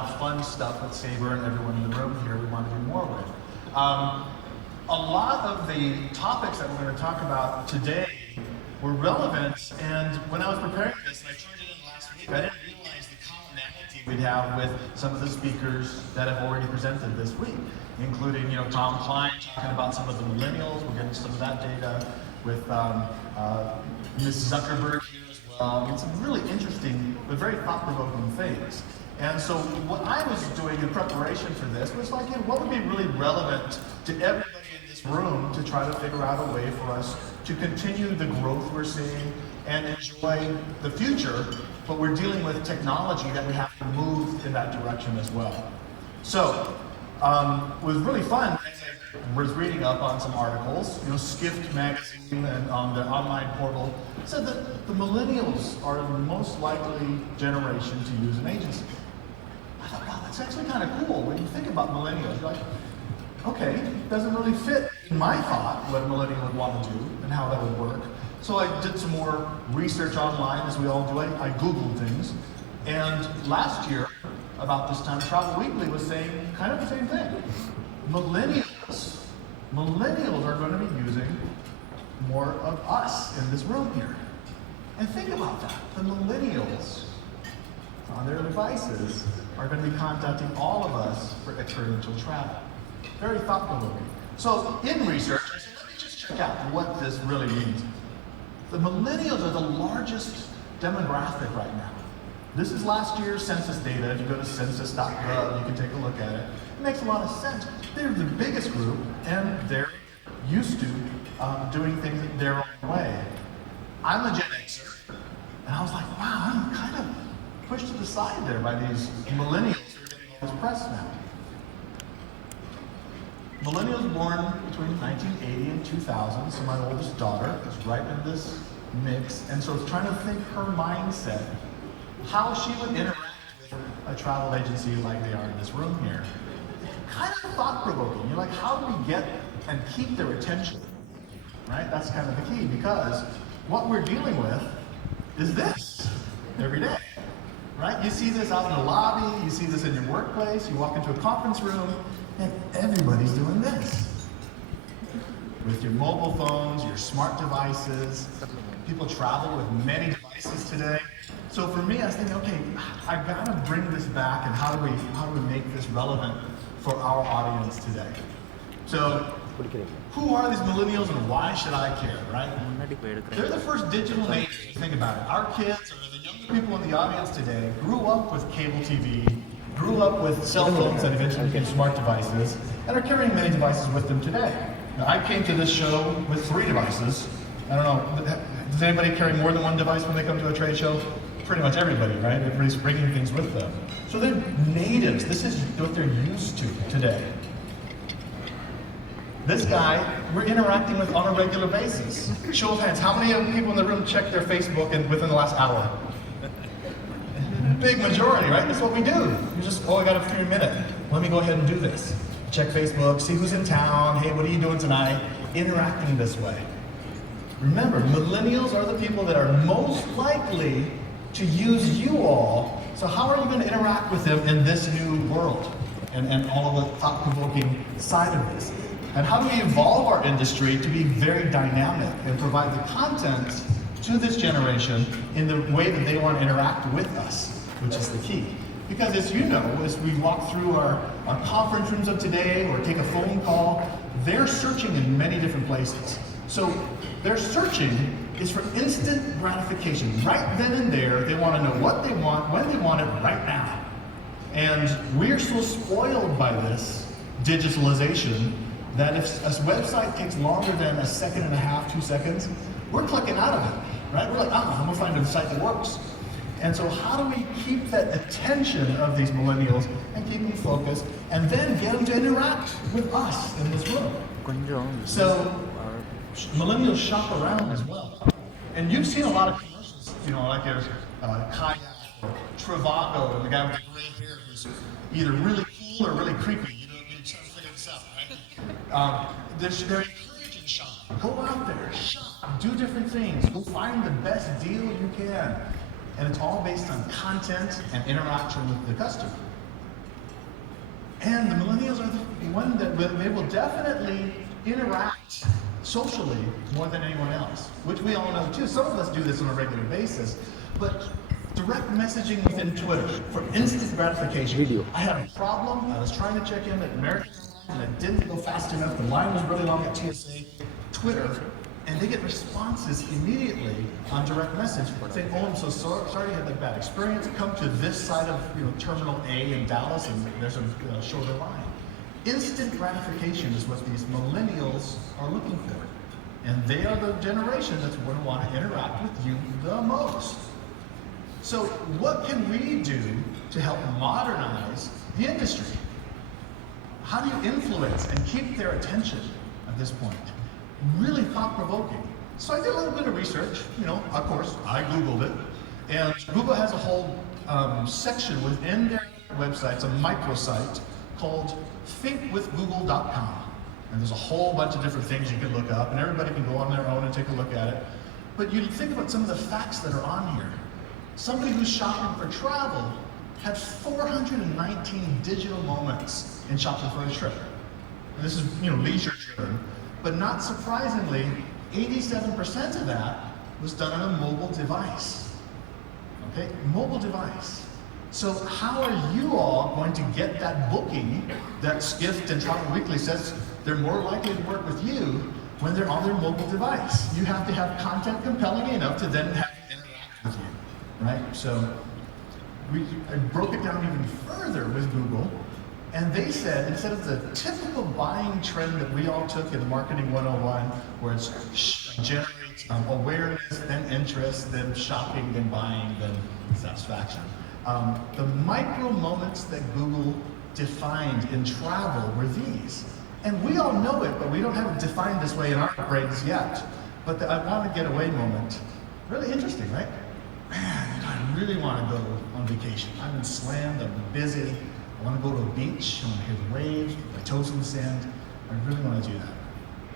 of fun stuff with Saber and everyone in the room here we want to do more with. A lot of the topics that we're going to talk about today were relevant, and when I was preparing this, and I turned it in last week, I didn't realize the commonality we'd have with some of the speakers that have already presented this week, including, Tom Klein talking about some of the millennials. We're getting some of that data with Ms. Zuckerberg here as well. I mean, some really interesting but very thought-provoking things. And so what I was doing in preparation for this was like, what would be really relevant to everybody in this room to try to figure out a way for us to continue the growth we're seeing and enjoy the future, but we're dealing with technology that we have to move in that direction as well. So it was really fun. I was reading up on some articles, Skift magazine and on the online portal said that the millennials are the most likely generation to use an agency. I thought, wow, that's actually kind of cool. When you think about millennials, you're like, okay, it doesn't really fit in my thought what a millennial would want to do and how that would work. So I did some more research online, as we all do. I Googled things. And last year, about this time, Travel Weekly was saying kind of the same thing. Millennials are going to be using more of us in this room here. And think about that. The millennials on their devices are going to be contacting all of us for experiential travel. Very thought-provoking. So in research, I said, let me just check out what this really means. The millennials are the largest demographic right now. This is last year's census data. If you go to census.gov, you can take a look at it. It makes a lot of sense. They're the biggest group, and they're used to doing things their own way. I'm a Gen Xer, and I was like, wow, I'm kind of pushed to the side there by these millennials who are getting all this press now. Millennials born between 1980 and 2000, so my oldest daughter is right in this mix, and so trying to think her mindset, how she would interact with a travel agency like they are in this room here. Kind of thought-provoking. You're like, how do we get and keep their attention? Right? That's kind of the key, because what we're dealing with is this every day. Right? You see this out in the lobby, you see this in your workplace, you walk into a conference room, and everybody's doing this. With your mobile phones, your smart devices. People travel with many devices today. So for me, I was thinking, okay, I've got to bring this back, and how do we make this relevant for our audience today? So, who are these millennials and why should I care, right? They're the first digital natives. Think about it. Our kids, or the younger people in the audience today, grew up with cable TV, grew up with cell phones that eventually became smart devices, and are carrying many devices with them today. Now, I came to this show with 3 devices. I don't know, does anybody carry more than one device when they come to a trade show? Pretty much everybody, right? Everybody's bringing things with them. So they're natives. This is what they're used to today. This guy, we're interacting with on a regular basis. Show of hands, how many people in the room check their Facebook within the last hour? Big majority, right? That's what we do. You just, I got a free minute. Let me go ahead and do this. Check Facebook, see who's in town. Hey, what are you doing tonight? Interacting this way. Remember, millennials are the people that are most likely to use you all. So how are you going to interact with them in this new world and all of the thought-provoking side of this? And how do we evolve our industry to be very dynamic and provide the content to this generation in the way that they want to interact with us, which is the key. Because as you know, as we walk through our conference rooms of today or take a phone call, they're searching in many different places. So their searching is for instant gratification. Right then and there, they want to know what they want, when they want it, right now. And we're so spoiled by this digitalization that if a website takes longer than a second and a half, 2 seconds, we're clicking out of it, right? We're like, I'm gonna find a site that works. And so how do we keep that attention of these millennials and keep them focused and then get them to interact with us in this room? So millennials shop around as well. And you've seen a lot of commercials, like there's Kayak or Trivago, and the guy with the gray hair who's either really cool or really creepy. You try to figure this out, right? They're encouraging shopping. Go out there, shop, do different things, go find the best deal you can. And it's all based on content and interaction with the customer. And the millennials are the one that they will definitely interact socially more than anyone else, which we all know too. Some of us do this on a regular basis, but direct messaging within Twitter for instant gratification. Video. I had a problem. I was trying to check in at American Airlines and it didn't go fast enough. The line was really long at TSA. Twitter, and they get responses immediately on direct message saying, "Oh, I'm so sorry you had that bad experience. Come to this side of Terminal A in Dallas, and there's a shorter line." Instant gratification is what these millennials are looking for, and they are the generation that's going to want to interact with you the most. So, what can we do to help modernize the industry? How do you influence and keep their attention at this point? Really thought-provoking. So I did a little bit of research. Of course, I Googled it. And Google has a whole section within their website, it's a microsite, called thinkwithgoogle.com. And there's a whole bunch of different things you can look up, and everybody can go on their own and take a look at it. But you think about some of the facts that are on here. Somebody who's shopping for travel had 419 digital moments in shopping for a trip. And this is, leisure driven. But not surprisingly, 87% of that was done on a mobile device. Okay, mobile device. So how are you all going to get that booking that Skift and Travel Weekly says they're more likely to work with you when they're on their mobile device? You have to have content compelling enough to then have them interact with you, right? So I broke it down even further with Google. And they said, instead of the typical buying trend that we all took in Marketing 101, where it's generates awareness, then interest, then shopping, then buying, then satisfaction. The micro moments that Google defined in travel were these. And we all know it, but we don't have it defined this way in our brains yet. But the I want to get away moment, really interesting, right? Man, I really want to go on vacation. I've been slammed, I've been busy. I want to go to a beach, I want to hear the waves, my toes in the sand. I really want to do that.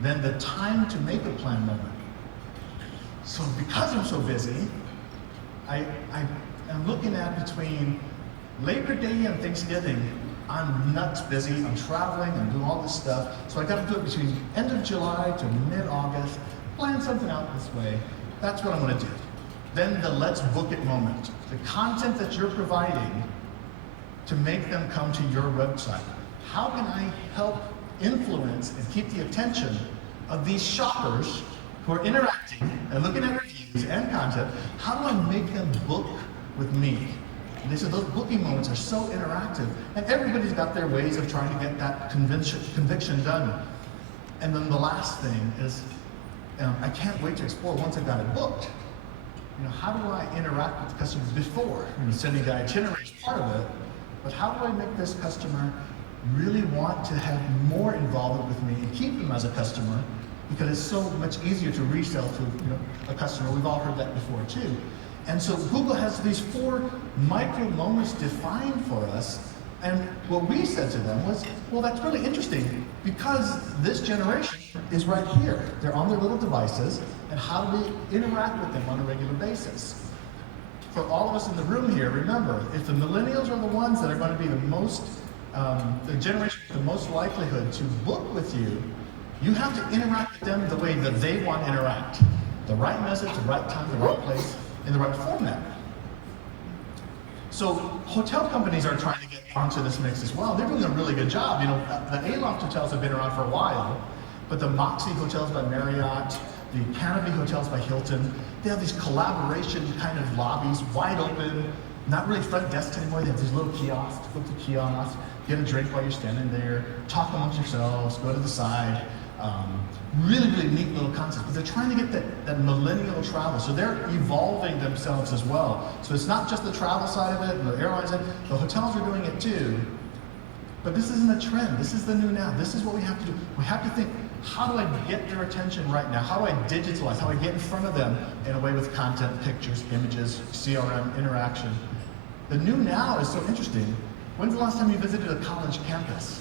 Then the time to make a plan moment. So because I'm so busy, I am looking at between Labor Day and Thanksgiving, I'm nuts busy, I'm traveling, I'm doing all this stuff. So I got to do it between end of July to mid-August, plan something out this way. That's what I'm going to do. Then the let's book it moment. The content that you're providing to make them come to your website. How can I help influence and keep the attention of these shoppers who are interacting and looking at reviews and content? How do I make them book with me? And they said those booking moments are so interactive, and everybody's got their ways of trying to get that conviction done. And then the last thing is, I can't wait to explore once I've got it booked. How do I interact with the customers before? Sending the itinerary is part of it. But how do I make this customer really want to have more involvement with me and keep them as a customer? Because it's so much easier to resell to a customer. We've all heard that before too. And so Google has these 4 micro moments defined for us. And what we said to them was, well, that's really interesting because this generation is right here. They're on their little devices. And how do we interact with them on a regular basis? For all of us in the room here, remember, if the millennials are the ones that are going to be the most, the generation with the most likelihood to book with you, you have to interact with them the way that they want to interact. The right message, the right time, the right place, in the right format. So hotel companies are trying to get onto this mix as well. They're doing a really good job. The Aloft hotels have been around for a while, but the Moxie hotels by Marriott, the Canopy hotels by Hilton, they have these collaboration kind of lobbies, wide open, not really front desks anymore. They have these little kiosks, go to the kiosk, get a drink while you're standing there, talk amongst yourselves, go to the side. Really, really neat little concept. But they're trying to get that millennial travel. So they're evolving themselves as well. So it's not just the travel side of it, and the airlines side, the hotels are doing it too. But this isn't a trend. This is the new now. This is what we have to do. We have to think, how do I get their attention right now? How do I digitalize? How do I get in front of them in a way with content, pictures, images, CRM, interaction? The new now is so interesting. When's the last time you visited a college campus?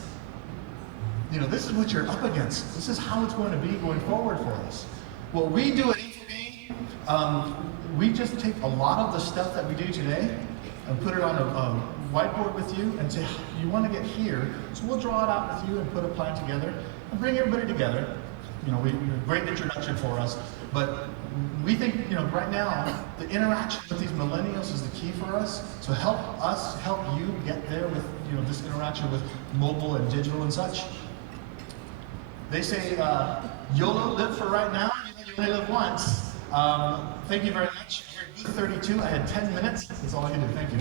This is what you're up against. This is how it's going to be going forward for us. What we do at Infogain, we just take a lot of the stuff that we do today and put it on whiteboard with you and say, you want to get here, so we'll draw it out with you and put a plan together and bring everybody together. You know, great introduction for us, but we think, you know, right now, the interaction with these millennials is the key for us. So help us help you get there with, you know, this interaction with mobile and digital and such. They say, YOLO, live for right now, you only live once. Thank you very much. Here at booth 32, I had 10 minutes. That's all I can do. Thank you.